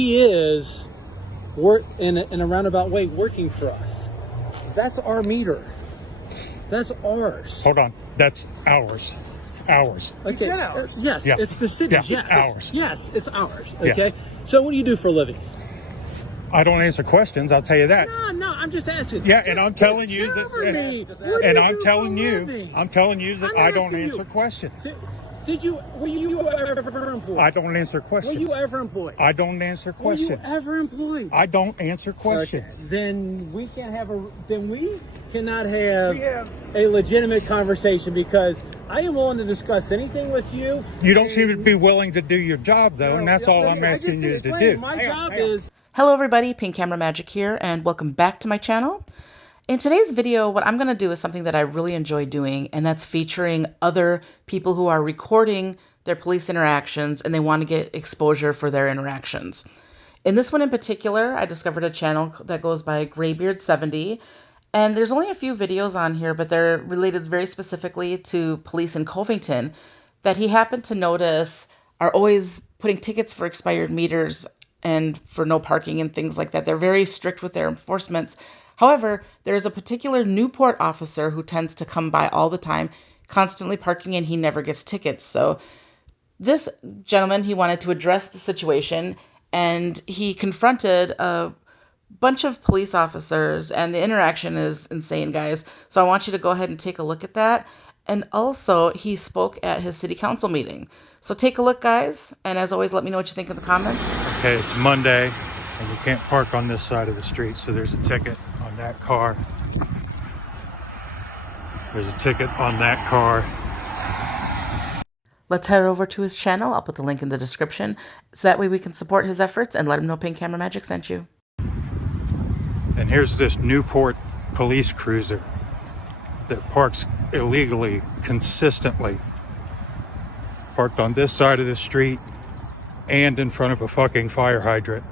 is work in a roundabout way working for us. That's our meter. That's ours. Hold on. That's ours. Ours. Okay. Ours. Yes, Yeah. it's the city's. Yeah, Yes. ours. Yes, it's ours. Okay. Yes. So what do you do for a living? I don't answer questions, I'll tell you that. No, I'm just asking. Yeah, and I'm telling you that, and I'm telling you that I don't answer questions. Were you ever employed? I don't answer questions. Were you ever employed? I don't answer questions. Were you ever employed? I don't answer questions. Okay. Then we cannot have a legitimate conversation, because I am willing to discuss anything with you. You don't seem to be willing to do your job, though, and that's all I'm asking you to do. My job is... Hello everybody, Pink Camera Magic here, and welcome back to my channel. In today's video, what I'm going to do is something that I really enjoy doing, and that's featuring other people who are recording their police interactions and they want to get exposure for their interactions. In this one in particular, I discovered a channel that goes by Graybeard70, and there's only a few videos on here, but they're related very specifically to police in Covington that he happened to notice are always putting tickets for expired meters and for no parking and things like that. They're very strict with their enforcements. However, there's a particular Newport officer who tends to come by all the time, constantly parking, and he never gets tickets. So this gentleman, he wanted to address the situation, and he confronted a bunch of police officers, and the interaction is insane, guys. So I want you to go ahead and take a look at that. And also, he spoke at his city council meeting. So take a look, guys. And as always, let me know what you think in the comments. Okay, it's Monday, and you can't park on this side of the street, so there's a ticket on that car. There's a ticket on that car. Let's head over to his channel. I'll put the link in the description, so that way we can support his efforts and let him know Pink Camera Magic sent you. And here's this Newport police cruiser that parks illegally consistently. Parked on this side of the street and in front of a fucking fire hydrant,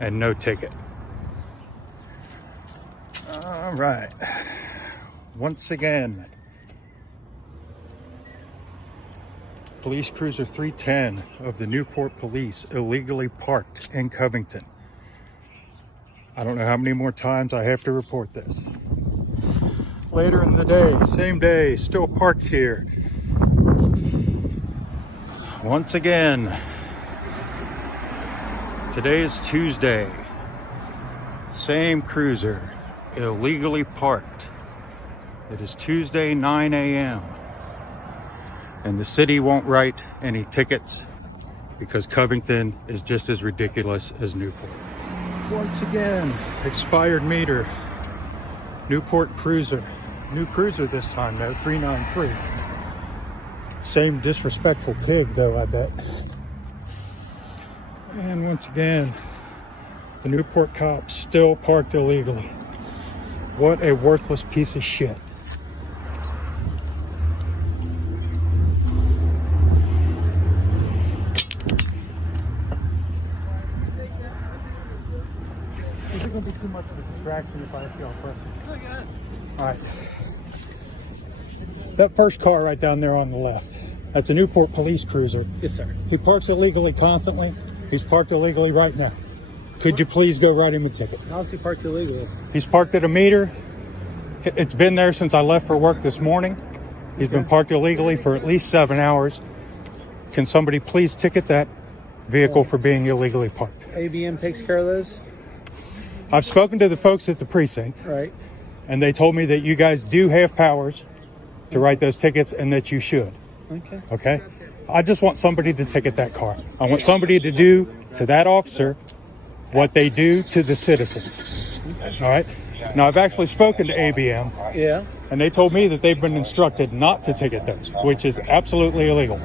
and no ticket. All right. Once again, Police Cruiser 310 of the Newport Police illegally parked in Covington. I don't know how many more times I have to report this. Later in the day, same day, still parked here. Once again, today is Tuesday. Same cruiser, illegally parked. It is Tuesday, 9 a.m. And the city won't write any tickets because Covington is just as ridiculous as Newport. Once again, expired meter. Newport cruiser. New cruiser this time though, 393. Same disrespectful pig though, I bet. And once again, the Newport cops still parked illegally. What a worthless piece of shit. Is it going to be too much of a distraction if I ask you all a question? All right. That first car right down there on the left, that's a Newport police cruiser. Yes, sir. He parks illegally constantly. He's parked illegally right now. Could you please go write him a ticket? How's he parked illegally? He's parked at a meter. It's been there since I left for work this morning. He's been parked illegally for at least 7 hours. Can somebody please ticket that vehicle for being illegally parked? ABM takes care of those? I've spoken to the folks at the precinct. Right. And they told me that you guys do have powers to write those tickets and that you should. Okay. Okay? I just want somebody to ticket that car. I want somebody to do to that officer what they do to the citizens. All right? Now, I've actually spoken to ABM. Yeah. And they told me that they've been instructed not to ticket those, which is absolutely illegal.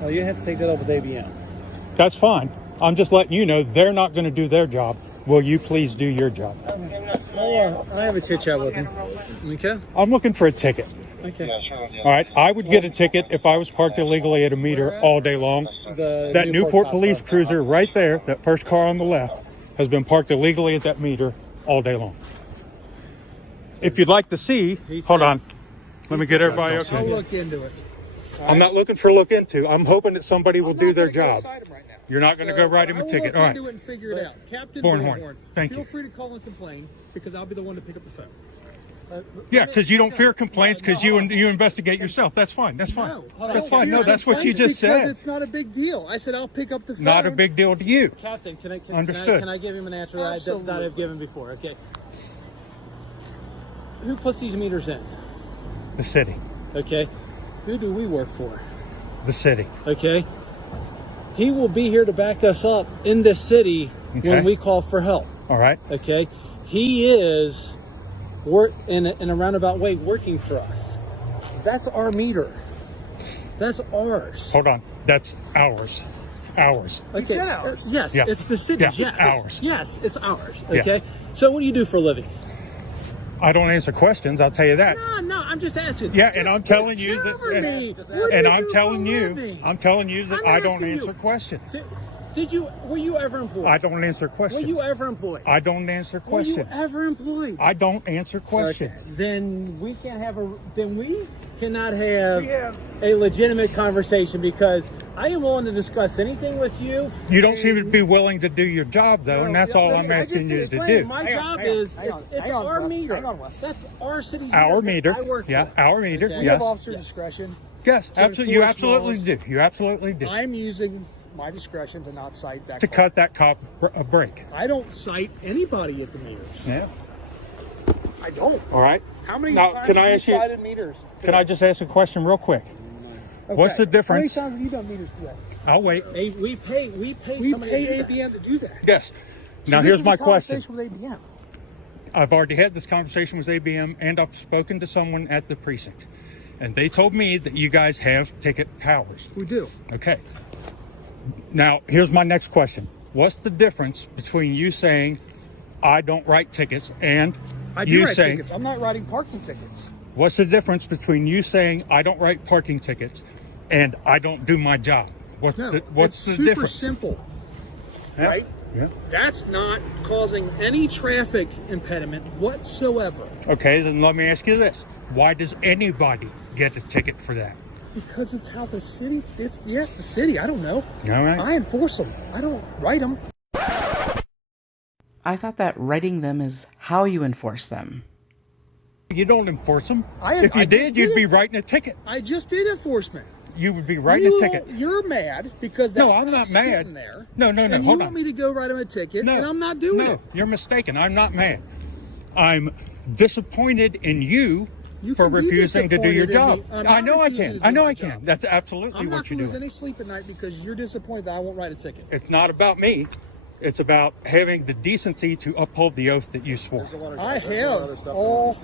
Well, you have to take that up with ABM. That's fine. I'm just letting you know they're not going to do their job. Will you please do your job? Yeah, I have a chit chat with him. Okay. I'm looking for a ticket. Okay. All right. I would get a ticket if I was parked illegally at a meter all day long. That Newport police cruiser right there, that first car on the left, has been parked illegally at that meter all day long. If you'd like to see, hold on. Let me get everybody okay. I'll look into it. I'm not looking for look into. I'm hoping that somebody will do their job. Right now. You're not going to go write him a ticket. All I'll right. look into it and figure it out. Captain Bornhorn, Bornhorn, thank feel you. free to call and complain because I'll be the one to pick up the phone. Yeah, because you don't fear complaints because you investigate yourself. That's fine. That's fine. No, I That's don't fine. fear No, that's what you complaints just because said. It's not a big deal. I said I'll pick up the phone. Not a big deal to you. Captain, Understood. Can I give him an answer that I've given before? Okay. Who puts these meters in? The city. Okay. Who do we work for? The city. Okay. He will be here to back us up in this city Okay. when we call for help. All right. Okay. He is in a roundabout way working for us. That's our meter. That's ours. Hold on. That's ours. Ours. Okay. said ours. Yes, Yeah. it's the city. Yeah, Yes, ours. Yes, it's ours. Yes. Okay. So what do you do for a living? I don't answer questions. I'll tell you that. No, I'm just asking. Yeah, and I'm telling you that. Cover me. What do And you I'm do telling for a you. living? I'm telling you that I'm I don't asking you. answer questions. Were you ever employed? I don't answer Were questions. you ever employed? I don't answer Were you questions. ever employed? I don't answer questions. Okay. Then we cannot have a legitimate conversation because I am willing to discuss anything with you. You don't seem to be willing to do your job, though, and that's all I'm asking you to do. My Hang on, job hang on, is hang on, it's hang on, our Wes. meter. Hang on, Wes. That's our city's Our meter. meter. that I work Yeah, for. our meter. Okay. We Yes. have officer discretion. Yes, to absolutely. You enforce absolutely laws. do. You absolutely do. I'm using my discretion to not cite that To car. cut that cop a break. I don't cite anybody at the meters. Yeah. I don't. All right. How many Now, times can I have you ask you? cited meters? Can I just ask a question real quick? What's the difference? How many times have you done meters today? I'll wait. Hey, we pay We somebody to pay do that. ABM to do that. Yes. So Now this here's is my a question. conversation with ABM. I've already had this conversation with ABM, and I've spoken to someone at the precinct, and they told me that you guys have ticket powers. We do. Okay. Now, here's my next question. What's the difference between you saying, I don't write tickets, and I do you write saying, tickets. I'm not writing parking tickets. what's the difference between you saying, I don't write parking tickets, and I don't do my job? What's No, what's it's the super difference? simple, Yeah. right? Yeah. That's not causing any traffic impediment whatsoever. Okay, then let me ask you this. Why does anybody get a ticket for that? Because it's how the city, the city, I don't know. All right. I enforce them. I don't write them. I thought that writing them is how you enforce them. You don't enforce them. I If you just did, you'd did be it. writing a ticket. I just did enforcement. You would be writing a ticket. You're mad because that No, I'm not cop's mad. sitting there. No, And hold you on. want me to go write him a ticket, No, and I'm not doing no, it. you're mistaken. I'm not mad. I'm disappointed in you, You for can be refusing to do your disappointed job. in me. I'm I not know I refusing can. to do I know my I can. job. That's absolutely I'm not what going you're to lose doing. any sleep at night because you're disappointed that I won't write a ticket. It's not about me. It's about having the decency to uphold the oath that you swore. I have all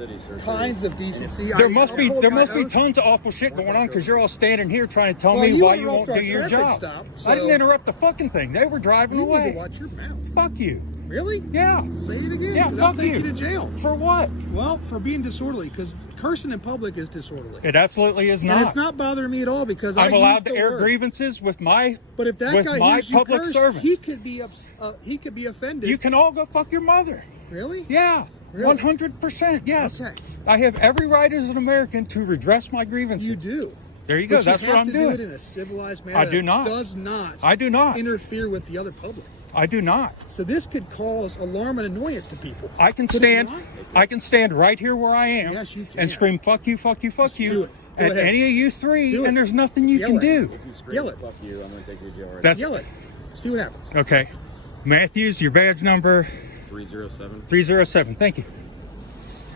kinds of decency. There must be uphold my oath. tons of awful shit going on because you're all standing here trying to tell Well, me you why you won't interrupt do our your traffic job. stop, I didn't so- interrupt the fucking thing. They were driving You need away. to watch your mouth. Fuck you. Really? Yeah. Say it again. Yeah, 'cause I'll fuck take you. you to jail. For what? Well, for being disorderly, because cursing in public is disorderly. It absolutely is And not. it's not bothering me at all because I'm I allowed use to the air word. grievances with my But if that with guy my hears you public curse, servants. he could be offended. You can all go fuck your mother. Really? Yeah. Really? 100%. Yes. Okay. I have every right as an American to redress my grievances. You do. There you go. But That's you what have I'm to doing. do it in a civilized manner. I do that not. Does not. I do not. Interfere with the other public. I do not. So this could cause alarm and annoyance to people. I can Could it stand. not? I can stand right here where I am. Yes, you can. And scream "fuck you, fuck you, fuck Just you" do it. Go at ahead. any of you three, Do it. and there's nothing you Yell can it. do. If you scream, Yell it. fuck you, I'm going to take you to jail right That's Yell it. See what happens. okay. Matthews, your badge number now. 307. 307. Thank you.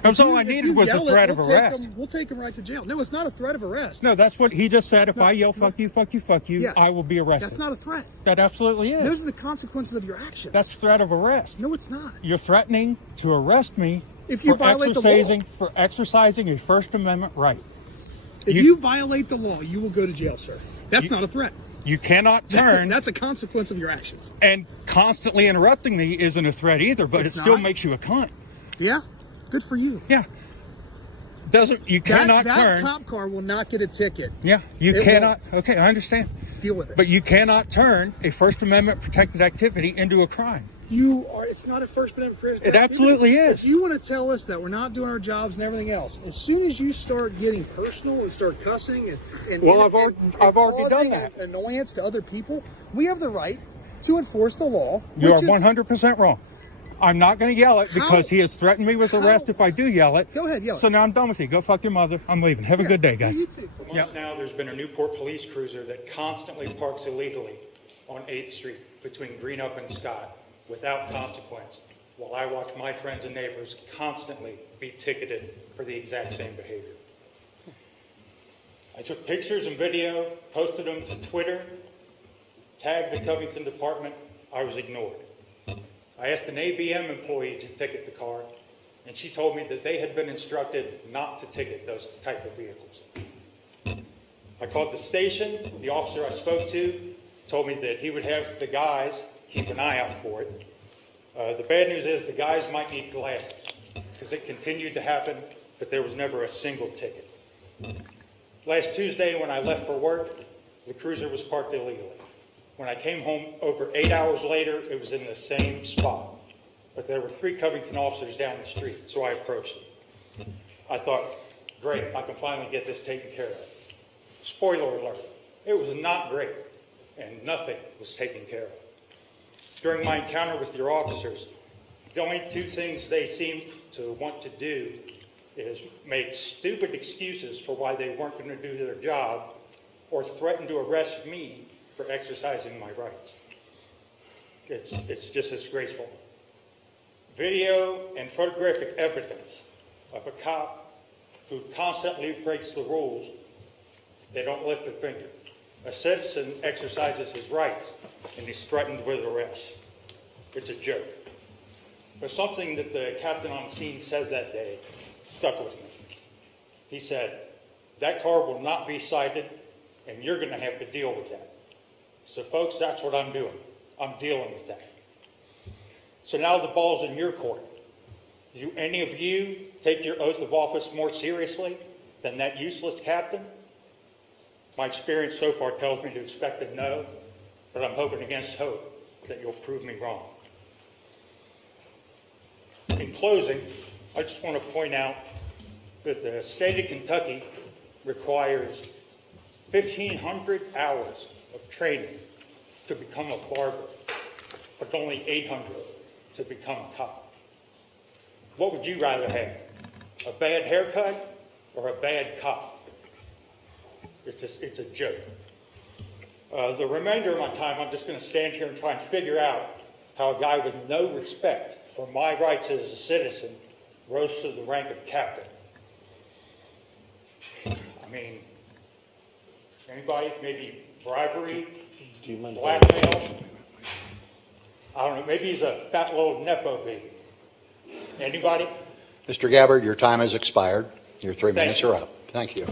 That's all I If needed you was a yell it, threat of we'll take arrest. him- We'll take him right to jail. No, it's not a threat of arrest. No, that's what he just said. If No, I yell "fuck you, fuck you, fuck you," Yes. I will be arrested. That's not a threat. That absolutely is. Those are the consequences of your actions. That's threat of arrest. No, it's not. You're threatening to arrest me If you for violate the law. exercising a First Amendment right. If you violate the law, you will go to jail, sir. That's not a threat. You cannot turn, That's a consequence of your actions. and constantly interrupting me isn't a threat either, but It's it still not? makes you a cunt. Yeah. Good for you. Yeah. You cannot that turn. cop car will not get a ticket. Yeah, you It cannot. Okay, I understand. Deal with it. But you cannot turn a First Amendment protected activity into a crime. It's not a First Amendment protected It absolutely activity. is. If you want to tell us that we're not doing our jobs and everything else, as soon as you start getting personal and start cussing and Well, I've already done causing that. an annoyance to other people, we have the right to enforce the law. You are which is- 100% wrong. I'm not going to yell it because he has threatened me with arrest if I do yell it. Go ahead, yell it. So now I'm done with you. Go fuck your mother. I'm leaving. Have a good day, guys. You too. For months now, there's been a Newport police cruiser that constantly parks illegally on 8th Street between Greenup and Scott without consequence, while I watch my friends and neighbors constantly be ticketed for the exact same behavior. I took pictures and video, posted them to Twitter, tagged the Covington department. I was ignored. I asked an ABM employee to ticket the car, and she told me that they had been instructed not to ticket those type of vehicles. I called the station. The officer I spoke to told me that he would have the guys keep an eye out for it. The bad news is the guys might need glasses because it continued to happen, but there was never a single ticket. Last Tuesday when I left for work, the cruiser was parked illegally. When I came home over 8 hours later, it was in the same spot. But there were 3 Covington officers down the street, so I approached them. I thought, great, I can finally get this taken care of. Spoiler alert, it was not great, and nothing was taken care of. During my encounter with your officers, the only 2 things they seemed to want to do is make stupid excuses for why they weren't going to do their job or threaten to arrest me for exercising my rights. It's just disgraceful. Video and photographic evidence of a cop who constantly breaks the rules, they don't lift a finger. A citizen exercises his rights and he's threatened with arrest. It's a joke. But something that the captain on scene said that day stuck with me. He said, that car will not be cited and you're going to have to deal with that. So folks, that's what I'm doing. I'm dealing with that. So now the ball's in your court. Do any of you take your oath of office more seriously than that useless captain? My experience so far tells me to expect a no, but I'm hoping against hope that you'll prove me wrong. In closing, I just want to point out that the state of Kentucky requires 1,500 hours of training to become a barber, but only 800 to become a cop. What would you rather have? A bad haircut or a bad cop? It's a joke. The remainder of my time, I'm just going to stand here and try and figure out how a guy with no respect for my rights as a citizen rose to the rank of captain. I mean, anybody? Maybe bribery, blackmail? I don't know. Maybe he's a fat little Nepo baby. Anybody? Mr. Gabbard, your time has expired. Your 3 minutes you. are up. Thank you.